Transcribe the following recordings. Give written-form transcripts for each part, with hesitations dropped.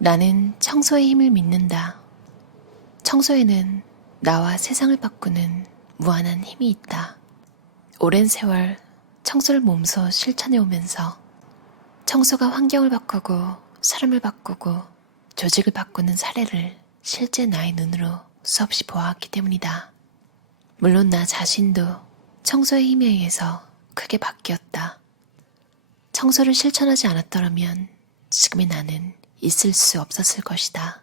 나는 청소의 힘을 믿는다. 청소에는 나와 세상을 바꾸는 무한한 힘이 있다. 오랜 세월 청소를 몸소 실천해 오면서 청소가 환경을 바꾸고 사람을 바꾸고 조직을 바꾸는 사례를 실제 나의 눈으로 수없이 보아왔기 때문이다. 물론 나 자신도 청소의 힘에 의해서 크게 바뀌었다. 청소를 실천하지 않았더라면 지금의 나는 있을 수 없었을 것이다.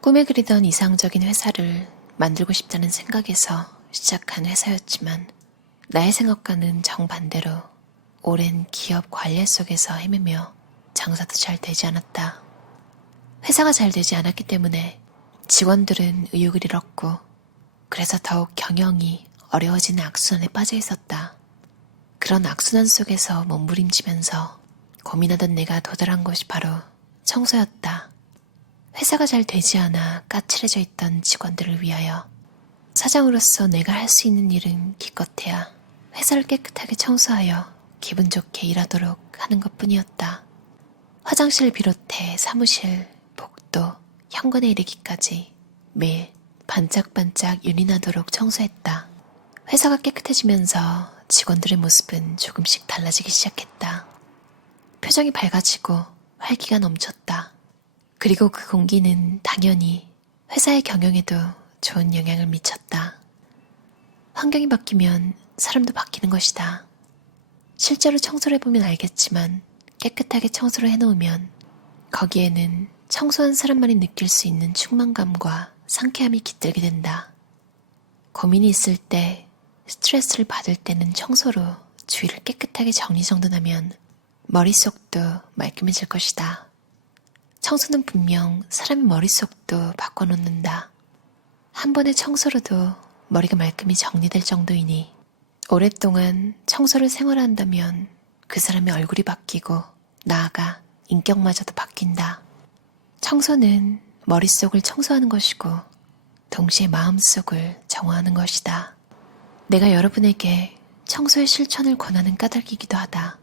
꿈에 그리던 이상적인 회사를 만들고 싶다는 생각에서 시작한 회사였지만 나의 생각과는 정반대로 오랜 기업 관례 속에서 헤매며 장사도 잘 되지 않았다. 회사가 잘 되지 않았기 때문에 직원들은 의욕을 잃었고 그래서 더욱 경영이 어려워지는 악순환에 빠져 있었다. 그런 악순환 속에서 몸부림치면서 고민하던 내가 도달한 곳이 바로 청소였다. 회사가 잘 되지 않아 까칠해져 있던 직원들을 위하여 사장으로서 내가 할 수 있는 일은 기껏해야 회사를 깨끗하게 청소하여 기분 좋게 일하도록 하는 것뿐이었다. 화장실을 비롯해 사무실, 복도, 현관에 이르기까지 매일 반짝반짝 윤이 나도록 청소했다. 회사가 깨끗해지면서 직원들의 모습은 조금씩 달라지기 시작했다. 표정이 밝아지고 활기가 넘쳤다. 그리고 그 공기는 당연히 회사의 경영에도 좋은 영향을 미쳤다. 환경이 바뀌면 사람도 바뀌는 것이다. 실제로 청소를 해보면 알겠지만 깨끗하게 청소를 해놓으면 거기에는 청소한 사람만이 느낄 수 있는 충만감과 상쾌함이 깃들게 된다. 고민이 있을 때, 스트레스를 받을 때는 청소로 주위를 깨끗하게 정리정돈하면 머릿속도 말끔해질 것이다. 청소는 분명 사람의 머릿속도 바꿔놓는다. 한 번의 청소로도 머리가 말끔히 정리될 정도이니 오랫동안 청소를 생활한다면 그 사람의 얼굴이 바뀌고 나아가 인격마저도 바뀐다. 청소는 머릿속을 청소하는 것이고 동시에 마음속을 정화하는 것이다. 내가 여러분에게 청소의 실천을 권하는 까닭이기도 하다.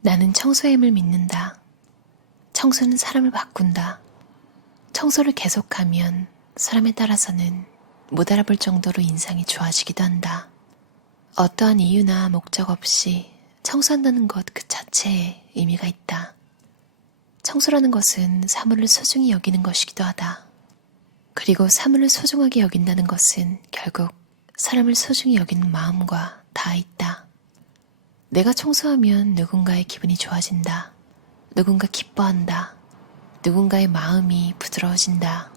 나는 청소의 힘을 믿는다. 청소는 사람을 바꾼다. 청소를 계속하면 사람에 따라서는 못 알아볼 정도로 인상이 좋아지기도 한다. 어떠한 이유나 목적 없이 청소한다는 것 그 자체에 의미가 있다. 청소라는 것은 사물을 소중히 여기는 것이기도 하다. 그리고 사물을 소중하게 여긴다는 것은 결국 사람을 소중히 여기는 마음과 닿아 있다. 내가 청소하면 누군가의 기분이 좋아진다. 누군가 기뻐한다. 누군가의 마음이 부드러워진다.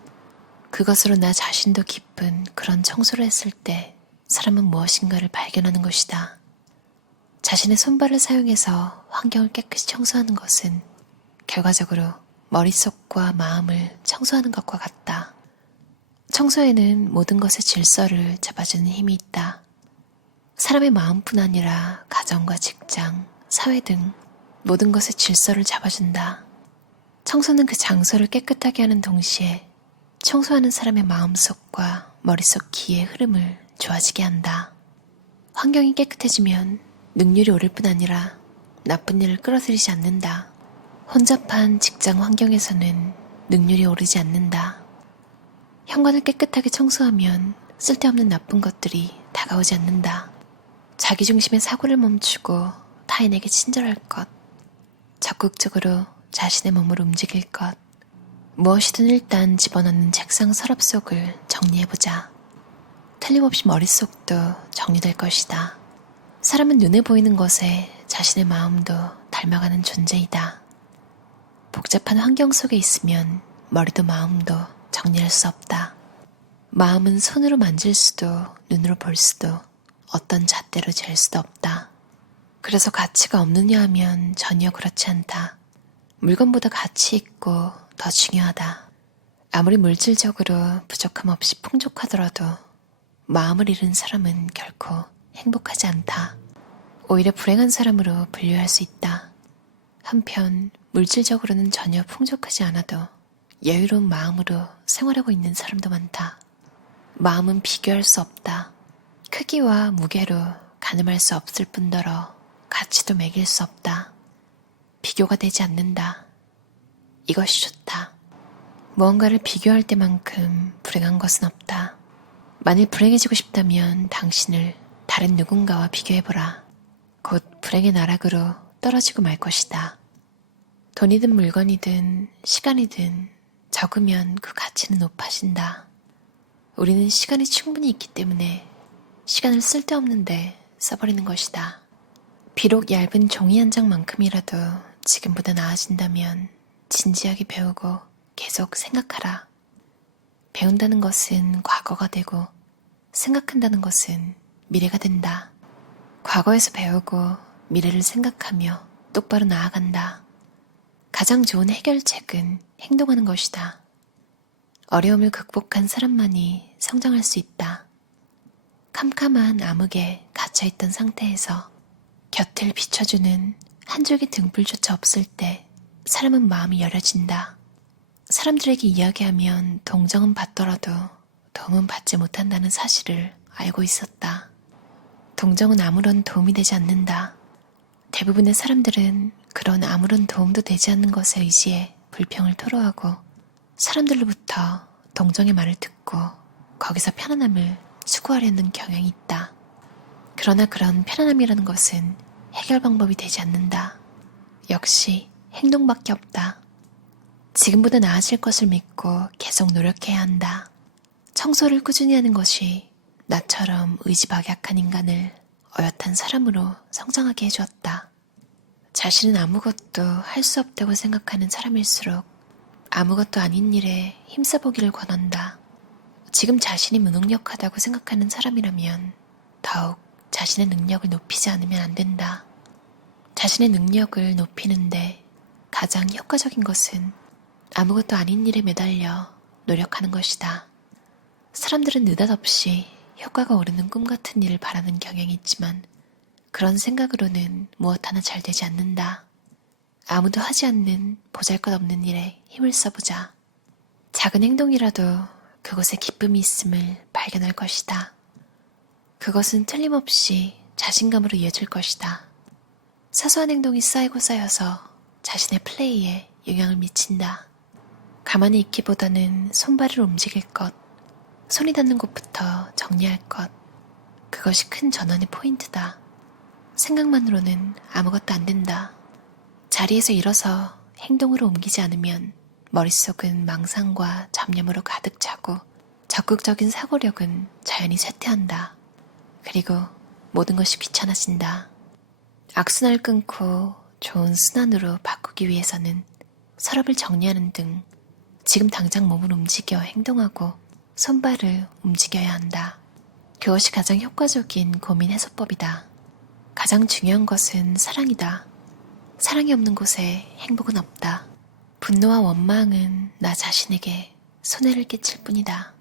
그것으로 나 자신도 기쁜 그런 청소를 했을 때 사람은 무엇인가를 발견하는 것이다. 자신의 손발을 사용해서 환경을 깨끗이 청소하는 것은 결과적으로 머릿속과 마음을 청소하는 것과 같다. 청소에는 모든 것의 질서를 잡아주는 힘이 있다. 사람의 마음뿐 아니라 가정과 직장, 사회 등 모든 것의 질서를 잡아준다. 청소는 그 장소를 깨끗하게 하는 동시에 청소하는 사람의 마음속과 머릿속 기의 흐름을 좋아지게 한다. 환경이 깨끗해지면 능률이 오를 뿐 아니라 나쁜 일을 끌어들이지 않는다. 혼잡한 직장 환경에서는 능률이 오르지 않는다. 현관을 깨끗하게 청소하면 쓸데없는 나쁜 것들이 다가오지 않는다. 자기중심의 사고를 멈추고 타인에게 친절할 것, 적극적으로 자신의 몸을 움직일 것, 무엇이든 일단 집어넣는 책상 서랍 속을 정리해보자. 틀림없이 머릿속도 정리될 것이다. 사람은 눈에 보이는 것에 자신의 마음도 닮아가는 존재이다. 복잡한 환경 속에 있으면 머리도 마음도 정리할 수 없다. 마음은 손으로 만질 수도 눈으로 볼 수도 어떤 잣대로 잴 수도 없다. 그래서 가치가 없느냐 하면 전혀 그렇지 않다. 물건보다 가치 있고 더 중요하다. 아무리 물질적으로 부족함 없이 풍족하더라도 마음을 잃은 사람은 결코 행복하지 않다. 오히려 불행한 사람으로 분류할 수 있다. 한편 물질적으로는 전혀 풍족하지 않아도 여유로운 마음으로 생활하고 있는 사람도 많다. 마음은 비교할 수 없다. 크기와 무게로 가늠할 수 없을 뿐더러 가치도 매길 수 없다. 비교가 되지 않는다. 이것이 좋다. 무언가를 비교할 때만큼 불행한 것은 없다. 만일 불행해지고 싶다면 당신을 다른 누군가와 비교해보라. 곧 불행의 나락으로 떨어지고 말 것이다. 돈이든 물건이든 시간이든 적으면 그 가치는 높아진다. 우리는 시간이 충분히 있기 때문에 시간을 쓸데없는데 써버리는 것이다. 비록 얇은 종이 한 장만큼이라도 지금보다 나아진다면 진지하게 배우고 계속 생각하라. 배운다는 것은 과거가 되고 생각한다는 것은 미래가 된다. 과거에서 배우고 미래를 생각하며 똑바로 나아간다. 가장 좋은 해결책은 행동하는 것이다. 어려움을 극복한 사람만이 성장할 수 있다. 캄캄한 암흑에 갇혀있던 상태에서 곁을 비춰주는 한 줄기 등불조차 없을 때 사람은 마음이 여려진다. 사람들에게 이야기하면 동정은 받더라도 도움은 받지 못한다는 사실을 알고 있었다. 동정은 아무런 도움이 되지 않는다. 대부분의 사람들은 그런 아무런 도움도 되지 않는 것에 의지해 불평을 토로하고 사람들로부터 동정의 말을 듣고 거기서 편안함을 추구하려는 경향이 있다. 그러나 그런 편안함이라는 것은 해결 방법이 되지 않는다. 역시 행동밖에 없다. 지금보다 나아질 것을 믿고 계속 노력해야 한다. 청소를 꾸준히 하는 것이 나처럼 의지박약한 인간을 어엿한 사람으로 성장하게 해주었다. 자신은 아무것도 할 수 없다고 생각하는 사람일수록 아무것도 아닌 일에 힘써보기를 권한다. 지금 자신이 무능력하다고 생각하는 사람이라면 더욱 자신의 능력을 높이지 않으면 안 된다. 자신의 능력을 높이는데 가장 효과적인 것은 아무것도 아닌 일에 매달려 노력하는 것이다. 사람들은 느닷없이 효과가 오르는 꿈 같은 일을 바라는 경향이 있지만 그런 생각으로는 무엇 하나 잘 되지 않는다. 아무도 하지 않는 보잘것없는 일에 힘을 써보자. 작은 행동이라도 그곳에 기쁨이 있음을 발견할 것이다. 그것은 틀림없이 자신감으로 이어질 것이다. 사소한 행동이 쌓이고 쌓여서 자신의 플레이에 영향을 미친다. 가만히 있기보다는 손발을 움직일 것, 손이 닿는 곳부터 정리할 것, 그것이 큰 전환의 포인트다. 생각만으로는 아무것도 안 된다. 자리에서 일어서 행동으로 옮기지 않으면 머릿속은 망상과 잡념으로 가득 차고 적극적인 사고력은 자연히 쇠퇴한다. 그리고 모든 것이 귀찮아진다. 악순환을 끊고 좋은 순환으로 바꾸기 위해서는 서랍을 정리하는 등 지금 당장 몸을 움직여 행동하고 손발을 움직여야 한다. 그것이 가장 효과적인 고민 해소법이다. 가장 중요한 것은 사랑이다. 사랑이 없는 곳에 행복은 없다. 분노와 원망은 나 자신에게 손해를 끼칠 뿐이다.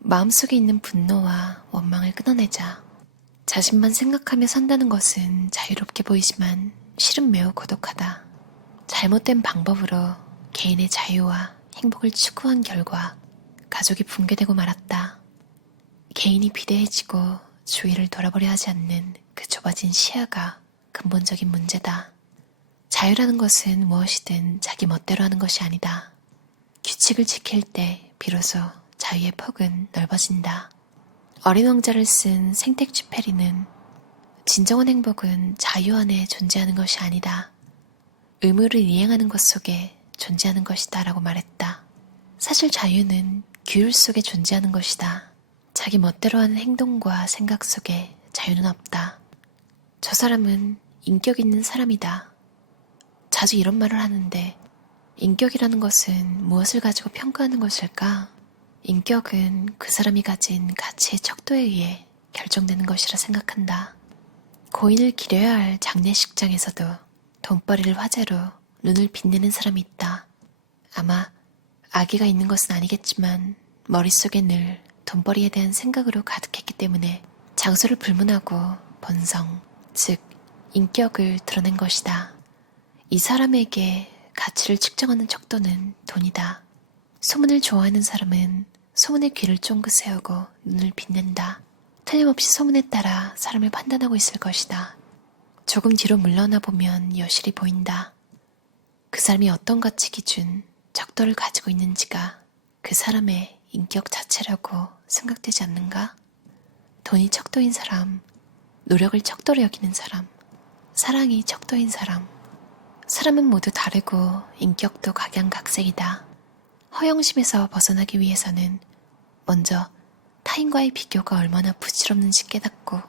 마음속에 있는 분노와 원망을 끊어내자. 자신만 생각하며 산다는 것은 자유롭게 보이지만 실은 매우 고독하다. 잘못된 방법으로 개인의 자유와 행복을 추구한 결과 가족이 붕괴되고 말았다. 개인이 비대해지고 주위를 돌아보려 하지 않는 그 좁아진 시야가 근본적인 문제다. 자유라는 것은 무엇이든 자기 멋대로 하는 것이 아니다. 규칙을 지킬 때 비로소 자유의 폭은 넓어진다. 어린 왕자를 쓴 생텍쥐페리는 진정한 행복은 자유 안에 존재하는 것이 아니다. 의무를 이행하는 것 속에 존재하는 것이다 라고 말했다. 사실 자유는 규율 속에 존재하는 것이다. 자기 멋대로 하는 행동과 생각 속에 자유는 없다. 저 사람은 인격 있는 사람이다. 자주 이런 말을 하는데 인격이라는 것은 무엇을 가지고 평가하는 것일까? 인격은 그 사람이 가진 가치의 척도에 의해 결정되는 것이라 생각한다. 고인을 기려야 할 장례식장에서도 돈벌이를 화제로 눈을 빛내는 사람이 있다. 아마 아기가 있는 것은 아니겠지만 머릿속에 늘 돈벌이에 대한 생각으로 가득했기 때문에 장소를 불문하고 본성, 즉 인격을 드러낸 것이다. 이 사람에게 가치를 측정하는 척도는 돈이다. 소문을 좋아하는 사람은 소문에 귀를 쫑긋 세우고 눈을 빛낸다. 틀림없이 소문에 따라 사람을 판단하고 있을 것이다. 조금 뒤로 물러나 보면 여실히 보인다. 그 사람이 어떤 가치 기준, 척도를 가지고 있는지가 그 사람의 인격 자체라고 생각되지 않는가? 돈이 척도인 사람, 노력을 척도로 여기는 사람, 사랑이 척도인 사람. 사람은 모두 다르고 인격도 각양각색이다. 허영심에서 벗어나기 위해서는 먼저 타인과의 비교가 얼마나 부질없는지 깨닫고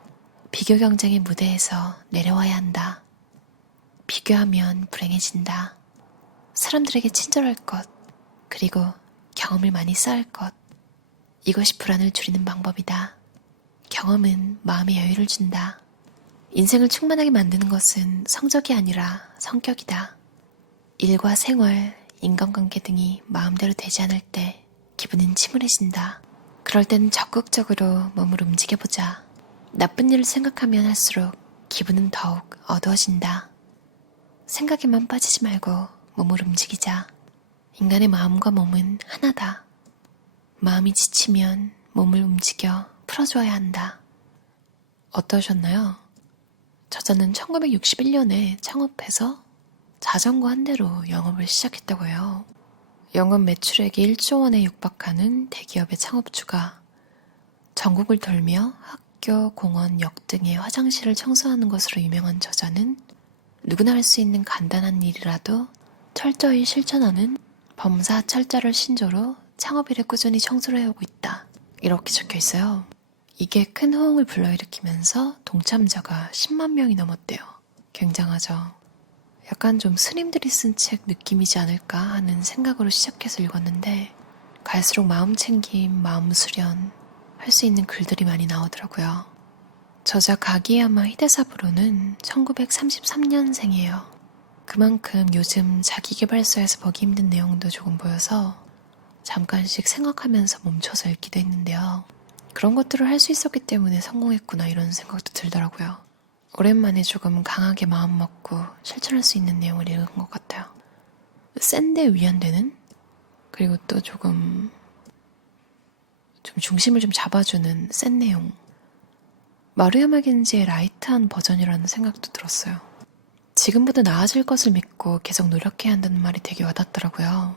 비교 경쟁의 무대에서 내려와야 한다. 비교하면 불행해진다. 사람들에게 친절할 것, 그리고 경험을 많이 쌓을 것. 이것이 불안을 줄이는 방법이다. 경험은 마음의 여유를 준다. 인생을 충만하게 만드는 것은 성적이 아니라 성격이다. 일과 생활, 인간관계 등이 마음대로 되지 않을 때 기분은 침울해진다. 그럴 땐 적극적으로 몸을 움직여보자. 나쁜 일을 생각하면 할수록 기분은 더욱 어두워진다. 생각에만 빠지지 말고 몸을 움직이자. 인간의 마음과 몸은 하나다. 마음이 지치면 몸을 움직여 풀어줘야 한다. 어떠셨나요? 저자는 1961년에 창업해서 자전거 한 대로 영업을 시작했다고 해요. 연간 매출액이 1조 원에 육박하는 대기업의 창업주가 전국을 돌며 학교, 공원, 역 등의 화장실을 청소하는 것으로 유명한 저자는 누구나 할 수 있는 간단한 일이라도 철저히 실천하는 범사철저를 신조로 창업일에 꾸준히 청소를 해오고 있다. 이렇게 적혀 있어요. 이게 큰 호응을 불러일으키면서 동참자가 10만 명이 넘었대요. 굉장하죠. 약간 좀 스님들이 쓴 책 느낌이지 않을까 하는 생각으로 시작해서 읽었는데 갈수록 마음 챙김, 마음 수련 할 수 있는 글들이 많이 나오더라고요. 저자 가기야마 히데사부로는 1933년생이에요. 그만큼 요즘 자기계발서에서 보기 힘든 내용도 조금 보여서 잠깐씩 생각하면서 멈춰서 읽기도 했는데요. 그런 것들을 할 수 있었기 때문에 성공했구나 이런 생각도 들더라고요. 오랜만에 조금 강하게 마음 먹고 실천할 수 있는 내용을 읽은 것 같아요. 센데 위안되는? 그리고 또 조금 좀 중심을 좀 잡아주는 센 내용. 마루야마 겐지의 라이트한 버전이라는 생각도 들었어요. 지금보다 나아질 것을 믿고 계속 노력해야 한다는 말이 되게 와닿더라고요.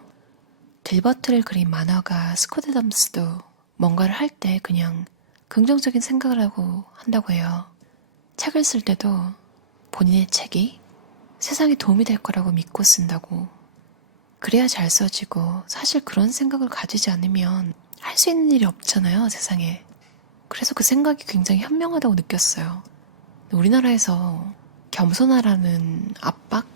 딜버트를 그린 만화가 스콧 애덤스도 뭔가를 할 때 그냥 긍정적인 생각을 하고 한다고 해요. 책을 쓸 때도 본인의 책이 세상에 도움이 될 거라고 믿고 쓴다고. 그래야 잘 써지고 사실 그런 생각을 가지지 않으면 할 수 있는 일이 없잖아요, 세상에. 그래서 그 생각이 굉장히 현명하다고 느꼈어요. 우리나라에서 겸손하라는 압박?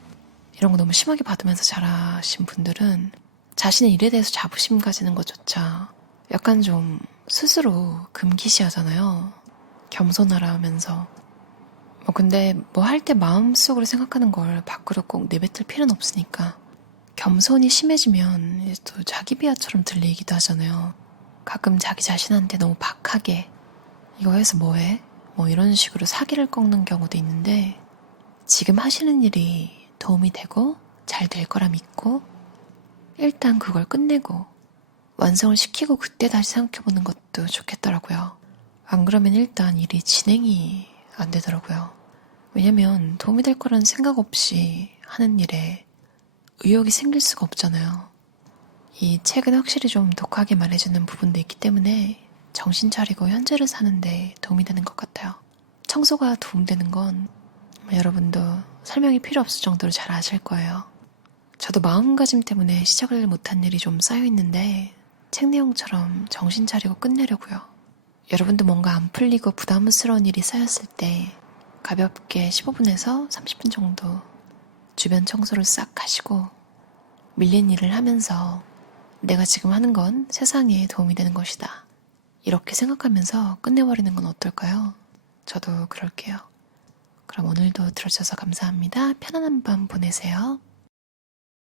이런 거 너무 심하게 받으면서 자라신 분들은 자신의 일에 대해서 자부심 가지는 것조차 약간 좀 스스로 금기시하잖아요. 겸손하라 하면서. 근데 뭐 할 때 마음속으로 생각하는 걸 밖으로 꼭 내뱉을 필요는 없으니까. 겸손이 심해지면 이제 또 자기 비하처럼 들리기도 하잖아요. 가끔 자기 자신한테 너무 박하게 이거 해서 뭐해? 뭐 이런 식으로 사기를 꺾는 경우도 있는데 지금 하시는 일이 도움이 되고 잘 될 거라 믿고 일단 그걸 끝내고 완성을 시키고 그때 다시 생각해보는 것도 좋겠더라고요. 안 그러면 일단 일이 진행이 안 되더라고요. 왜냐면 도움이 될 거라는 생각 없이 하는 일에 의욕이 생길 수가 없잖아요. 이 책은 확실히 좀 독하게 말해주는 부분도 있기 때문에 정신 차리고 현재를 사는데 도움이 되는 것 같아요. 청소가 도움되는 건 여러분도 설명이 필요 없을 정도로 잘 아실 거예요. 저도 마음가짐 때문에 시작을 못한 일이 좀 쌓여있는데 책 내용처럼 정신 차리고 끝내려고요. 여러분도 뭔가 안 풀리고 부담스러운 일이 쌓였을 때 가볍게 15분에서 30분 정도 주변 청소를 싹 하시고 밀린 일을 하면서 내가 지금 하는 건 세상에 도움이 되는 것이다. 이렇게 생각하면서 끝내버리는 건 어떨까요? 저도 그럴게요. 그럼 오늘도 들어주셔서 감사합니다. 편안한 밤 보내세요.